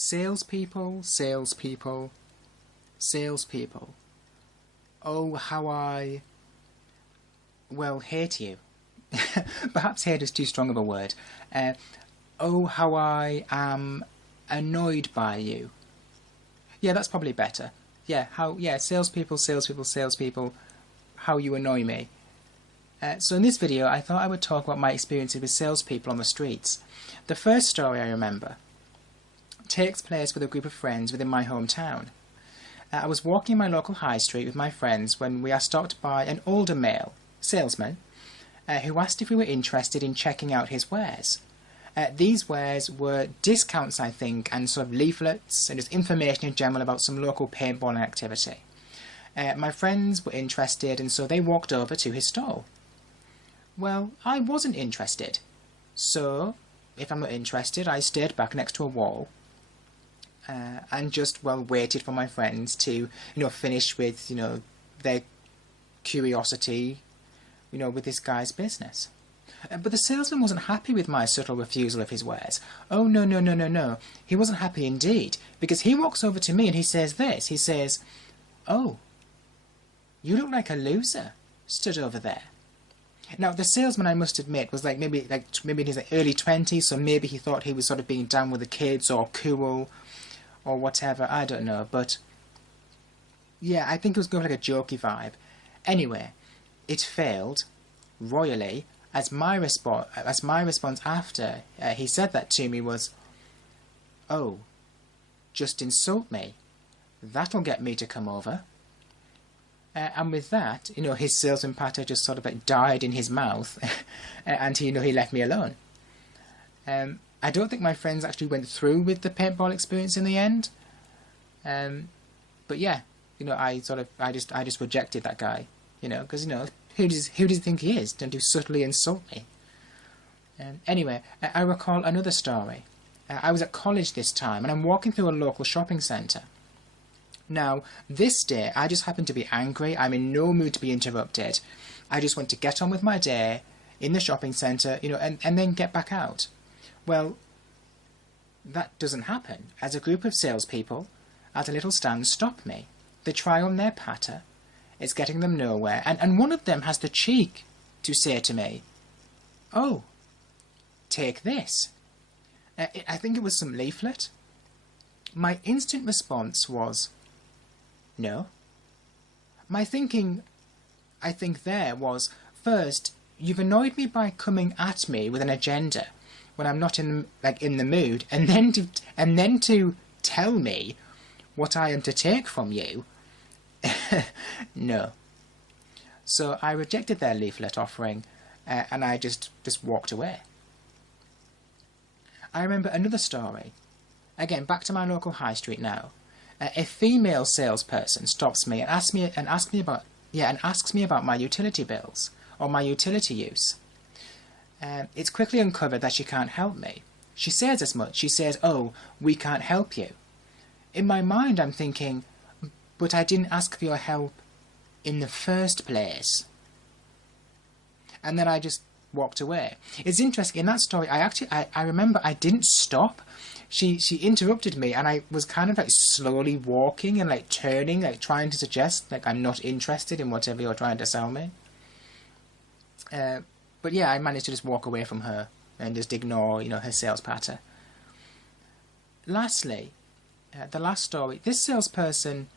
Salespeople, salespeople, salespeople. Oh, how well, hate you. Perhaps hate is too strong of a word. Oh, how I am annoyed by you. Yeah, that's probably better. Salespeople, salespeople, salespeople, how you annoy me. So in this video, I thought I would talk about my experiences with salespeople on the streets. The first story I remember takes place with a group of friends within my hometown. I was walking my local high street with my friends when we are stopped by an older male salesman who asked if we were interested in checking out his wares. These wares were discounts, I think, and sort of leaflets and just information in general about some local paintballing activity. My friends were interested, and so they walked over to his stall. Well, I wasn't interested, so if I'm not interested, I stayed back next to a wall and just, waited for my friends to, finish with, their curiosity, with this guy's business. But the salesman wasn't happy with my subtle refusal of his wares. Oh, no, no, no, no, no. He wasn't happy indeed, because he walks over to me and he says this. He says, "Oh, you look like a loser, stood over there." Now, the salesman, I must admit, was maybe in his early 20s, so maybe he thought he was sort of being down with the kids or cool or whatever, I don't know. But yeah, I think it was going for like a jokey vibe. Anyway, it failed royally, as my response after he said that to me was, "Oh, just insult me. That'll get me to come over." And with that, his salesman patter just sort of died in his mouth, and he left me alone. I don't think my friends actually went through with the paintball experience in the end. But yeah, I just rejected that guy, because who does he think he is? Don't you subtly insult me? Anyway, I recall another story. I was at college this time, and I'm walking through a local shopping centre. Now, this day, I just happened to be angry. I'm in no mood to be interrupted. I just want to get on with my day in the shopping centre, and then get back out. Well, that doesn't happen, as a group of salespeople at a little stand stop me. They try on their patter. It's getting them nowhere, and one of them has the cheek to say to me, "Oh, take this." I think it was some leaflet. My instant response was, "No." My thinking, I think there was, first, you've annoyed me by coming at me with an agenda when I'm not in the mood, and then to tell me what I am to take from you. No. So I rejected their leaflet offering, and I just walked away. I remember another story. Again, back to my local high street now. A female salesperson stops me and asks me about my utility bills or my utility use. It's quickly uncovered that she can't help me. She says as much. She says, "Oh, we can't help you." In my mind, I'm thinking, but I didn't ask for your help in the first place. And then I just walked away. It's interesting, in that story, I remember I didn't stop. She interrupted me, and I was kind of slowly walking and turning, trying to suggest I'm not interested in whatever you're trying to sell me. But yeah, I managed to just walk away from her and just ignore, her sales patter. Lastly, the last story. This salesperson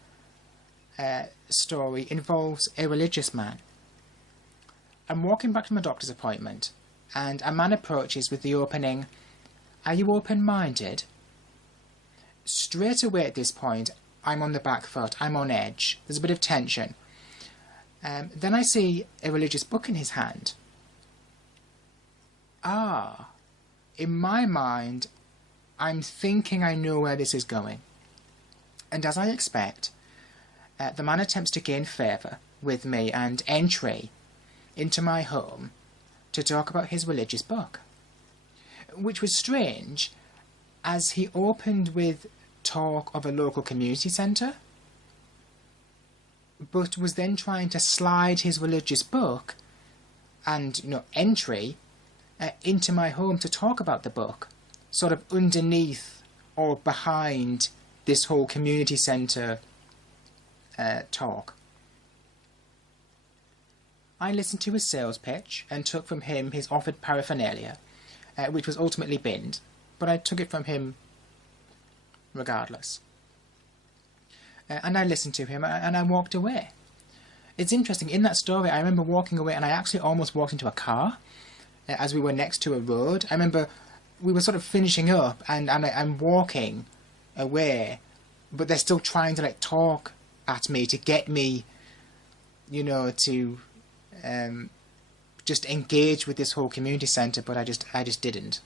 story involves a religious man. I'm walking back from a doctor's appointment, and a man approaches with the opening, "Are you open-minded?" Straight away at this point, I'm on the back foot. I'm on edge. There's a bit of tension. Then I see a religious book in his hand. In my mind, I'm thinking I know where this is going. And as I expect, the man attempts to gain favour with me and entry into my home to talk about his religious book. Which was strange, as he opened with talk of a local community centre, but was then trying to slide his religious book and entry into my home to talk about the book, sort of underneath or behind this whole community centre talk. I listened to his sales pitch and took from him his offered paraphernalia, which was ultimately binned, but I took it from him regardless. And I listened to him and I walked away. It's interesting, in that story I remember walking away and I actually almost walked into a car as we were next to a road. I remember we were sort of finishing up and I'm walking away, but they're still trying to like talk at me to get me, you know, to just engage with this whole community centre, but I just didn't.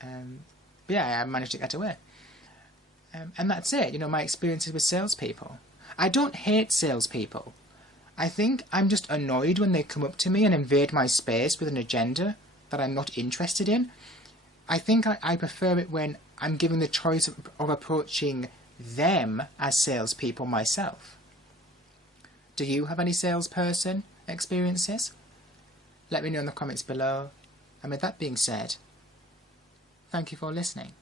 But yeah, I managed to get away. And that's it, you know, my experiences with salespeople. I don't hate salespeople. I think I'm just annoyed when they come up to me and invade my space with an agenda that I'm not interested in. I think I prefer it when I'm given the choice of approaching them as salespeople myself. Do you have any salesperson experiences? Let me know in the comments below. And with that being said, thank you for listening.